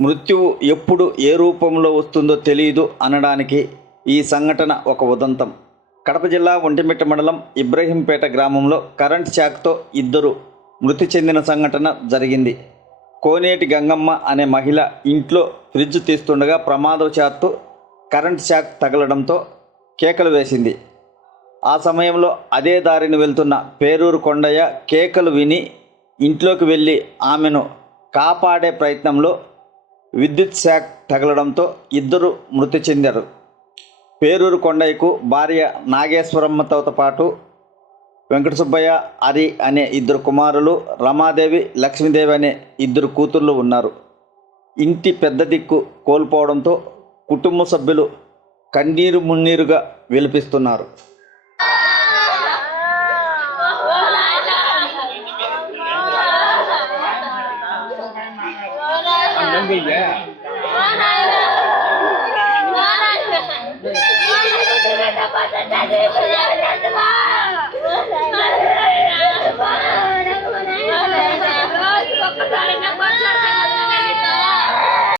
మృత్యువు ఎప్పుడు ఏ రూపంలో వస్తుందో తెలియదు అనడానికి ఈ సంఘటన ఒక ఉదంతం. కడప జిల్లా ఒంటిమిట్ట మండలం ఇబ్రహీంపేట గ్రామంలో కరెంట్ షాక్తో ఇద్దరు మృతి చెందిన సంఘటన జరిగింది. కోనేటి గంగమ్మ అనే మహిళ ఇంట్లో ఫ్రిడ్జ్ తీస్తుండగా ప్రమాదవశాత్తు కరెంట్ షాక్ తగలడంతో కేకలు వేసింది. ఆ సమయంలో అదే దారిని వెళ్తున్న పేరూరు కొండయ్య కేకలు విని ఇంట్లోకి వెళ్ళి ఆమెను కాపాడే ప్రయత్నంలో విద్యుత్ షాక్ తగలడంతో ఇద్దరు మృతి చెందారు. పేరూరు కొండయ్యకు భార్య నాగేశ్వరమ్మతో పాటు వెంకట సుబ్బయ్య, హరి అనే ఇద్దరు కుమారులు, రమాదేవి, లక్ష్మీదేవి అనే ఇద్దరు కూతుర్లు ఉన్నారు. ఇంటి పెద్ద దిక్కు కోల్పోవడంతో కుటుంబ సభ్యులు కన్నీరు మున్నీరుగా విలపిస్తున్నారు. Mana